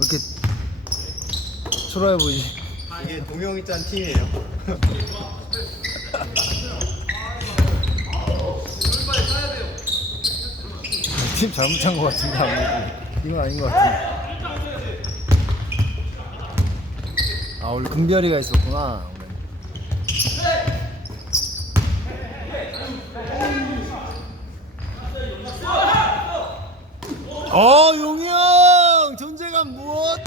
이렇게 초라해 보이지? 이게 동영이 짠 팀이에요. 팀 잘못 찬 것 같은데 아무래도 이건 아닌 것 같은데 아 원래 금별이가 있었구나. 어 용이 형 존재감 무엇?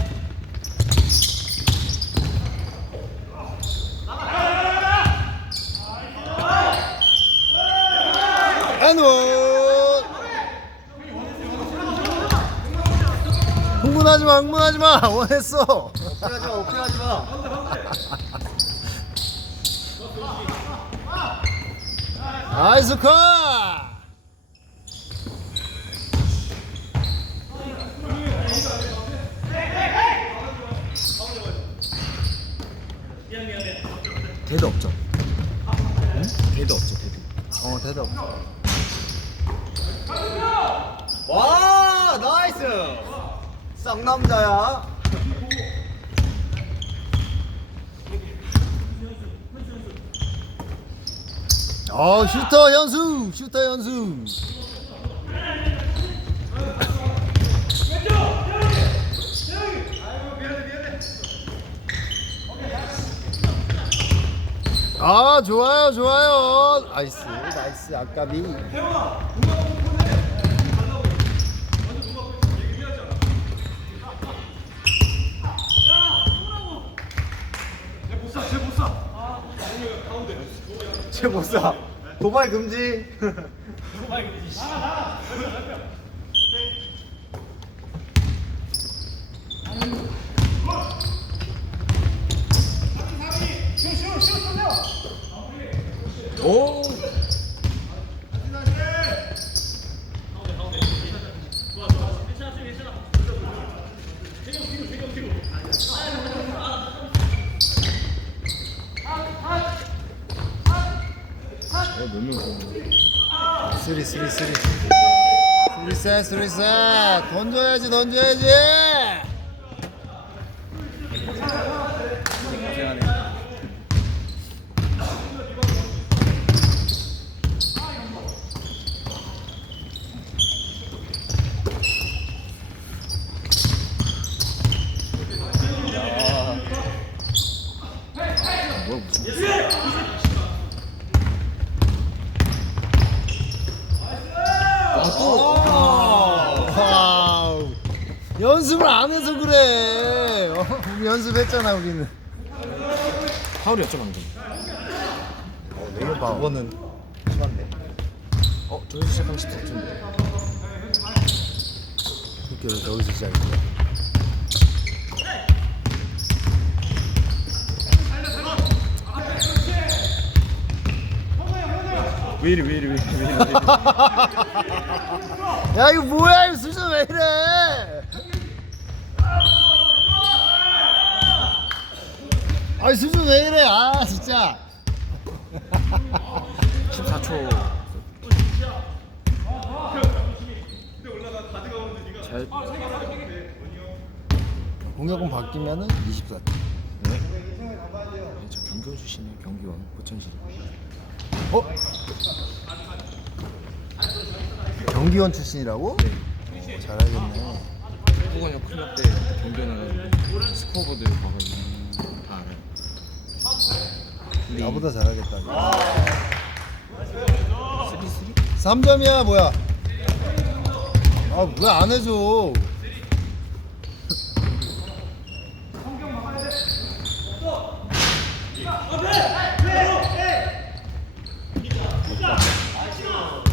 앤원 흥분하지 마, 흥분하지 마. 원했어. 오픈하지 마, 오픈하지 마. 나이스 컷. 대도 없죠. 응? 대도 없죠, 대도. 어, 대도 없죠. 와, 나이스. 쌍남자야. 어, 슈터 연수, 슈터 연수. 아, 좋아요, 좋아요. 나이스, 나이스, 아까비. 최고사. 도발 금지. 오. 쓰리, 쓰리, 쓰리. 던져야지, 던져야지. 와우. 연습을 안 해서 그래. 어? 우리 연습했잖아, 우리는. 파울이었죠 방금. 이거 봐. 그거는 심한데. 어 저기서 시작하면 14초인데. 그렇게 여기서 시작이야. 왜 이래 왜 이래 왜 이래 왜 이래. 야, 이거 뭐야? 이거 수준 왜 이래? 아이 수준 왜 이래? 아 진짜. 14초. 잘 공격은 바뀌면은 24. 네. 저 경기원 출신이에요 경기원 포천시. 어? 경기원 출신이라고? 네. 어, 잘하겠네. 후건이 클럽 때 경기원을 스코어보드 봐가지고 다 알아요. 근데 나보다 잘하겠다. 쓰리 쓰리? 3점이야 뭐야? 아 왜 안 해줘?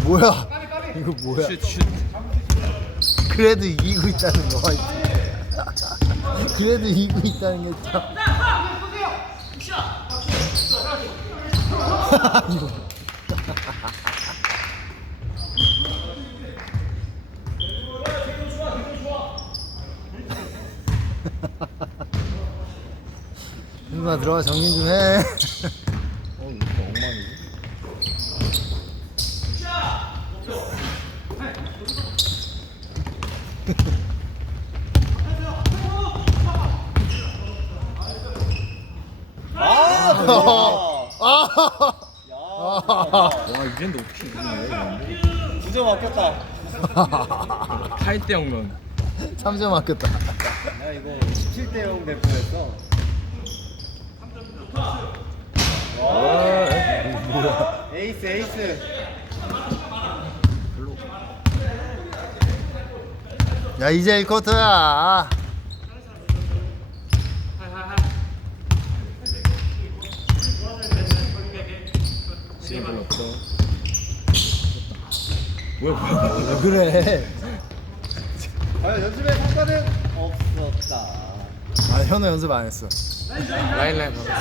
뭐야? 이거 뭐야? 그래도 이기고 있다는 거. 그래도 이기고 있다는 게 참. 누나 들어와 정리 좀 해. 어, 이렇게 엉망이지? 아, 야. 와 이젠 높이 이기네. 주저 막혔다. 8대 0면 3점 아꼈다. 야 이거 17대 0될 뻔했어. 와. 에이스 에이스. 야 이제 1쿼터야. 시간 별로 없어. 뭐야. 왜 그래? 과연 연습의 성과는 없었다. 아 현우 연습 안 했어. 라인 라인 받았어.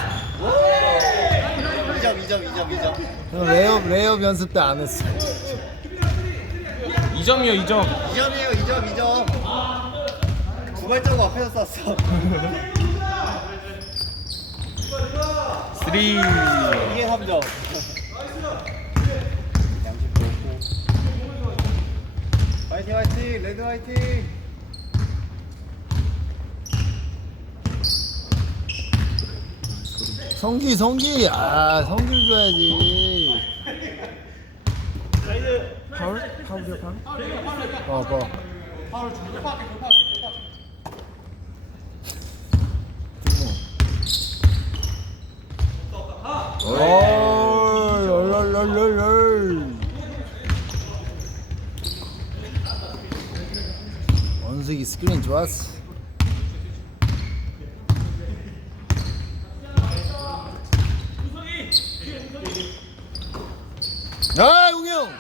2점 2점 2점 2점. 현우 레이업 레이업 연습 때 안 했어. 2점이요 2점. 2점이에요 2점 2점. 두 발자국 앞에서 쐈어. 3. 이게 3점. 양심 좋고. 화이팅 화이팅 레드 화이팅. 성기 성기 아 성기를 줘야지. 파울? 파울이야 파울? 어 뭐. 어, 스크린 좋았어. 아, 형.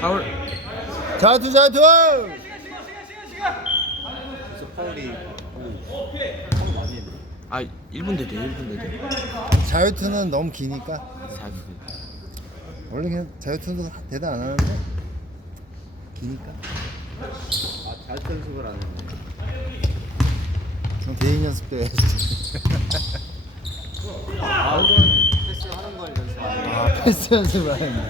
파울. 자투 자투. 저 파울이 오, 파울 많이 했네. 아 1분 대대 1분 대대. 자유투는 너무 기니까 4분 원래 그냥 자유투도 대단 안 하는데 기니까 아잘 연습을 안 했네. 그럼 개인 연습 때 해야지. 패스 하는 걸 연습 안 해. 아 패스 연습을 안 했네.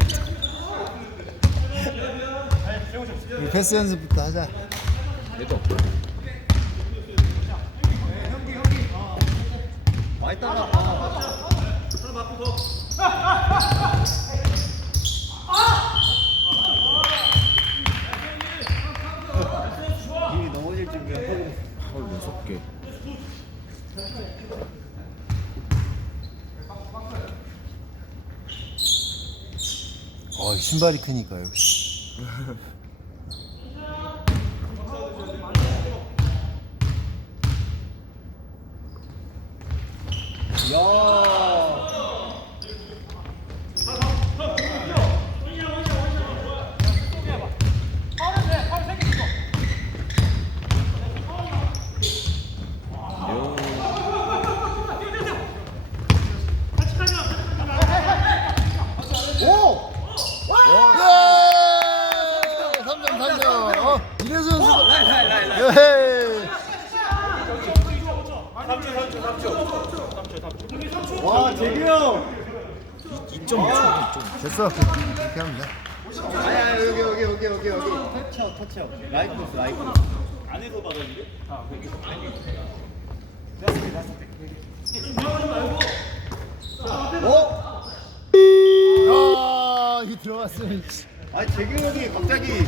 우리 패스 연습부터 하자. 얘도 없고. 많이 따라가. 이미 넘어질 준비하고. 파울 6개. 어 신발이 크니까 역시. 야. 오! 야! 3점 3점. 어 이래서 연습. 예. 와, 재규 형! 2.5초 2점. 됐어. 그렇게 하면 돼. 아야, 여기, 여기, 여기, 여기, 여기. 터치업, 터치업. 라이크스, 라이크스. 어? 아, 이 들어갔으면. 아니, 재규 형이 갑자기